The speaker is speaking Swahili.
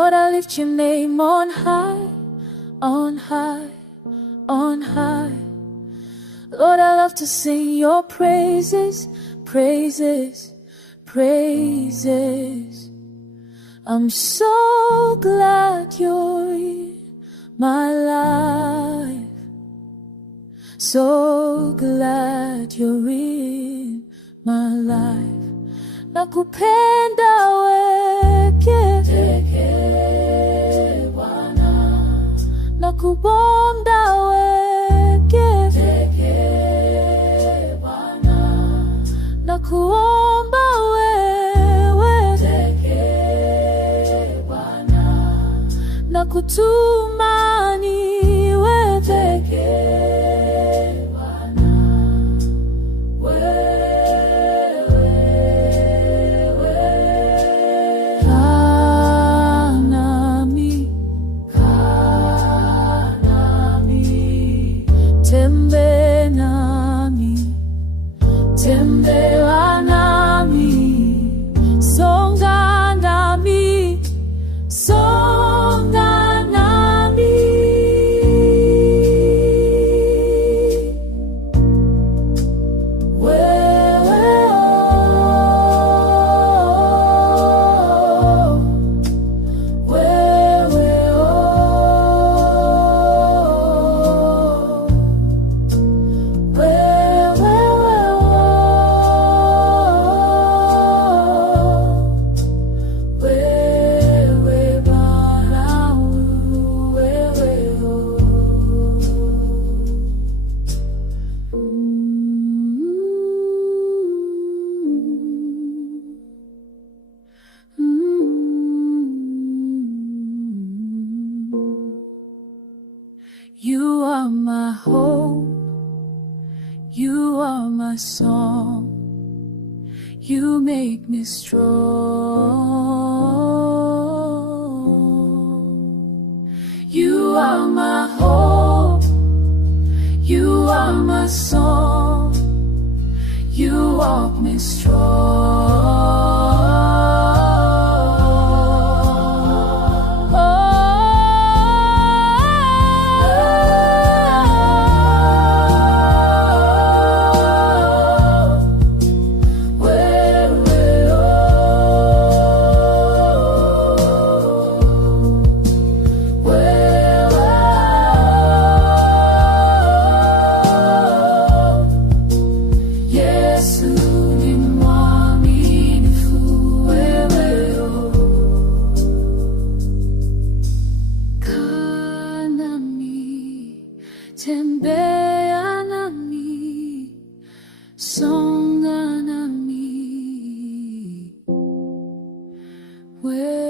Lord, I lift your name on high, on high, on high. Lord, I love to sing your praises, praises, praises. I'm so glad you're in my life. So glad you're in my life. Nakupenda weke teke Bwana, nakubonga weke teke Bwana, nakuomba wewe teke Bwana, nakutumani wewe teke tembea nami, songa nami, songa nami. Wewe You are my hope, you are my song, you make me strong. You are my hope, you are my song, you walk me strong. Tembea nami, songa nami, wewe